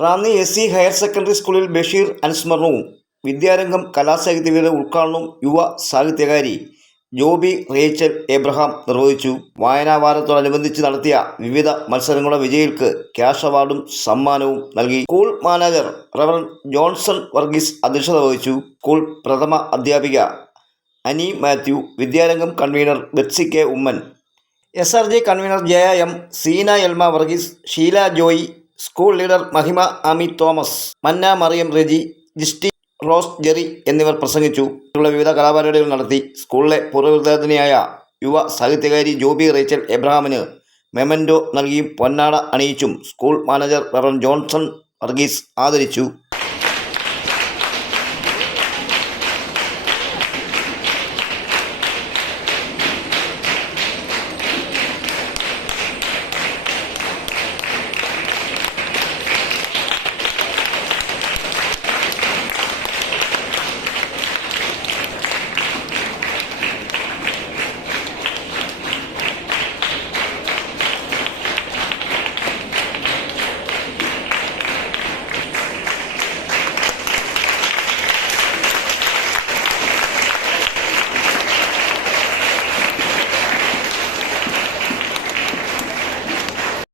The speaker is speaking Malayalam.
Ranni S C higher secondary സ്കൂളിൽ ബഷീർ അനുസ്മരണവും വിദ്യാരംഗം കലാസാഹിത്യവേദിയുടെ ഉദ്ഘാടനവും യുവ സാഹിത്യകാരി ജോബി റേച്ചൽ എബ്രഹാം നിർവഹിച്ചു. വായനാ വാരത്തോടനുബന്ധിച്ച് നടത്തിയ വിവിധ മത്സരങ്ങളുടെ വിജയികൾക്ക് ക്യാഷ് അവാർഡും സമ്മാനവും നൽകി. School manager reverend Johnson Varghese അധ്യക്ഷത വഹിച്ചു. സ്കൂൾ പ്രഥമ അധ്യാപിക Ani Mathew Vidyarangam convener Betsy K Oommen S R G convener Jaya M Seena Elma Varghese Sheela Joy school leader Mahima Ami Thomas Manna Mariyam Reji Jisty Rose Jerry എന്നിവർ പ്രസംഗിച്ചു. വിവിധ കലാപരിപാടികൾ നടത്തി സ്കൂളിലെ പൂർവവിദ്യാർത്ഥിനിയായ യുവ സാഹിത്യകാരി ജോബി റേച്ചൽ എബ്രഹാമിന് മെമന്റോ നൽകിയും പൊന്നാട അണിയിച്ചും school manager reverend Johnson Varghese ആദരിച്ചു.